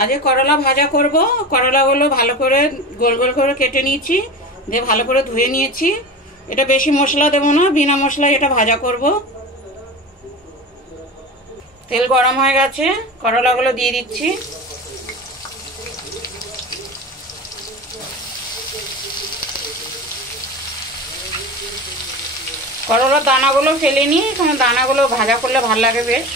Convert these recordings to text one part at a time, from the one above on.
আজকে করলা ভাজা করব। করলাগুলো ভালো করে গোল গোল করে কেটে নিয়েছি, দিয়ে ভালো করে ধুয়ে নিয়েছি। এটা বেশি মশলা দেবো না, বিনা মশলায় এটা ভাজা করব। তেল গরম হয়ে গেছে, করলাগুলো দিয়ে দিচ্ছি। করলার দানাগুলো ফেলে নিই, কারণ দানাগুলো ভাজা করলে ভালো লাগে বেশ।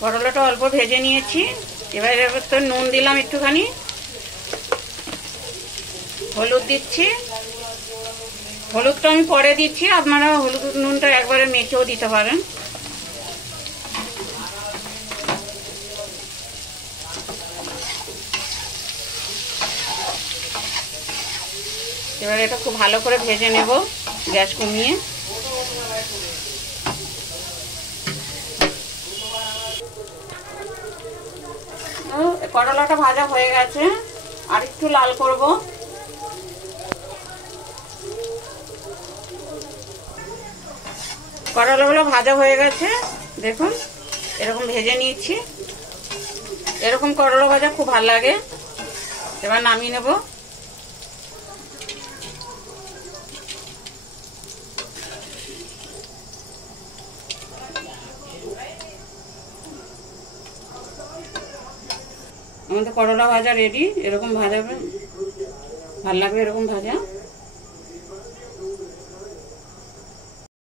করলাটা অল্প ভেজে নিয়েছি। এবার তো নুন দিলাম একটুখানি, হলুদ দিচ্ছি। হলুদটা আমি পরে দিচ্ছি, আপনারা হলুদ নুনটা একবারে মেখেও দিতে পারেন। এবার এটা খুব ভালো করে ভেজে নেব, গ্যাস কমিয়ে। করলাটা ভাজা হয়ে গেছে, আর একটু লাল করব। করলাগুলো ভাজা হয়ে গেছে, দেখুন এরকম ভেজে নিয়েছি। এরকম করলা ভাজা খুব ভালো লাগে। এবার নামিয়ে নেব। আমাদের করলা ভাজা রেডি। এরকম ভাজা ভালো লাগবে, এরকম ভাজা।